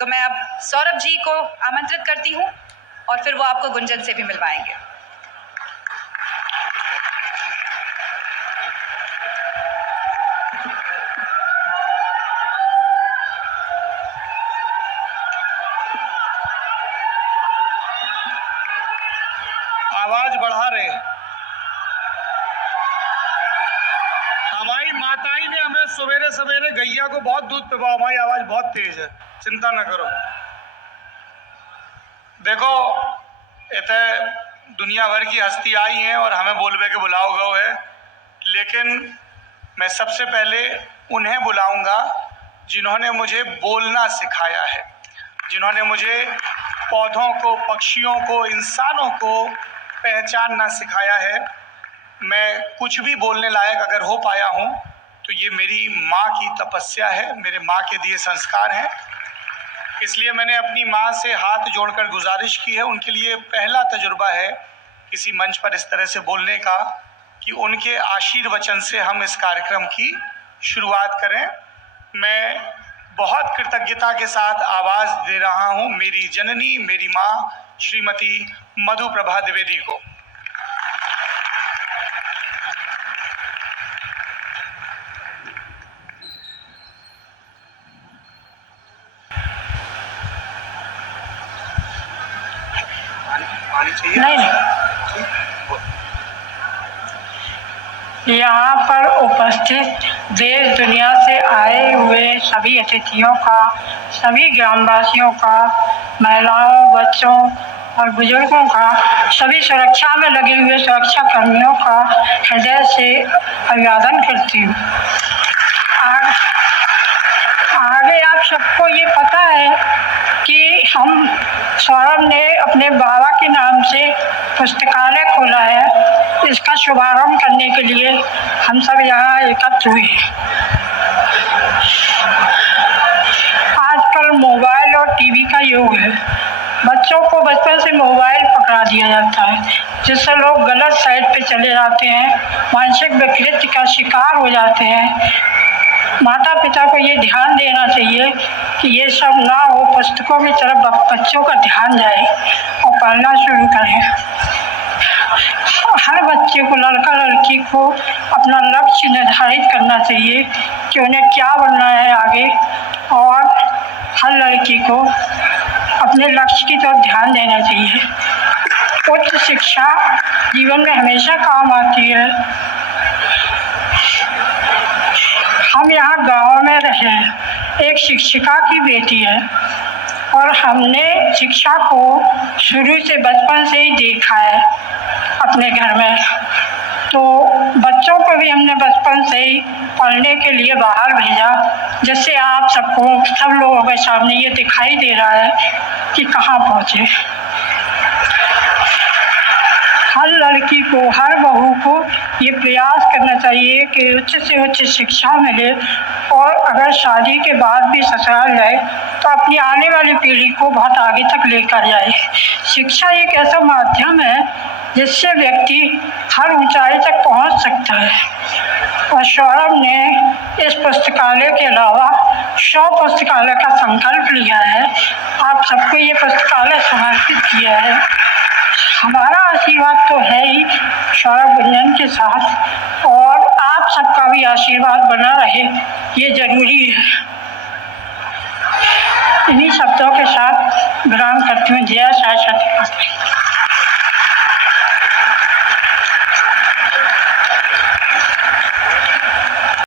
तो मैं अब सौरभ जी को आमंत्रित करती हूँ और फिर वो आपको गुंजन से भी मिलवाएंगे। आवाज बढ़ा रहे। हमारी माताई ने हमें सवेरे सवेरे गैया को बहुत दूध पिलाओ, हमारी आवाज बहुत तेज है, चिंता न करो। देखो इतने दुनिया भर की हस्ती आई हैं और हमें बोलबे के बुलाओ गो है, लेकिन मैं सबसे पहले उन्हें बुलाऊंगा जिन्होंने मुझे बोलना सिखाया है, जिन्होंने मुझे पौधों को, पक्षियों को, इंसानों को पहचानना सिखाया है। मैं कुछ भी बोलने लायक अगर हो पाया हूँ तो ये मेरी माँ की तपस्या है, मेरे माँ के दिए संस्कार हैं। इसलिए मैंने अपनी माँ से हाथ जोड़कर गुजारिश की है। उनके लिए पहला तजुर्बा है किसी मंच पर इस तरह से बोलने का कि उनके आशीर्वचन से हम इस कार्यक्रम की शुरुआत करें। मैं बहुत कृतज्ञता के साथ आवाज़ दे रहा हूँ मेरी जननी, मेरी माँ श्रीमती मधुप्रभा द्विवेदी को। यहाँ पर उपस्थित देश दुनिया से आए हुए सभी अतिथियों का, सभी ग्रामवासियों का, महिलाओं, बच्चों और बुजुर्गों का, सभी सुरक्षा में लगे हुए सुरक्षा कर्मियों का हृदय से अभिवादन करती हूँ। आगे आप सबको ये पता है कि हम सौरभ ने अपने बाबा के नाम से पुस्तकालय खोला है। इसका शुभारंभ करने के लिए हम सब यहाँ एकत्र हुए हैं। आजकल मोबाइल और टीवी का युग है। बच्चों को बचपन से मोबाइल पकड़ा दिया जाता है, जिससे लोग गलत साइड पे चले जाते हैं, मानसिक विकृति का शिकार हो जाते हैं। माता पिता को ये ध्यान देना चाहिए कि ये सब ना हो, पुस्तकों की तरफ बच्चों का ध्यान जाए और पढ़ना शुरू करें। हर बच्चे को, लड़का लड़की को अपना लक्ष्य निर्धारित करना चाहिए कि उन्हें क्या बनना है आगे, और हर लड़की को अपने लक्ष्य की तरफ ध्यान देना चाहिए। उच्च शिक्षा जीवन में हमेशा काम आती है। हम यहाँ गांव में रहे, एक शिक्षिका की बेटी है और हमने शिक्षा को शुरू से बचपन से ही देखा है अपने घर में। तो बच्चों को भी हमने बचपन से ही पढ़ने के लिए बाहर भेजा, जिससे आप सबको, सब लोगों के सामने ये दिखाई दे रहा है कि कहाँ पहुँचे। हर लड़की को, हर बहू को ये प्रयास करना चाहिए कि उच्च से उच्च शिक्षा मिले, और अगर शादी के बाद भी ससुराल जाए तो अपनी आने वाली पीढ़ी को बहुत आगे तक लेकर जाए। शिक्षा एक ऐसा माध्यम है जिससे व्यक्ति हर ऊंचाई तक पहुंच सकता है। और सौरभ ने इस पुस्तकालय के अलावा 100 पुस्तकालय का संकल्प लिया है। आप सबको ये पुस्तकालय समर्पित किया है। हमारा आशीर्वाद तो है ही सौरभ गुंजन के साथ, और आप सबका भी आशीर्वाद बना रहे, ये जरूरी है। इन्हीं शब्दों के साथ विराम करती हूँ। जय सरस्वती।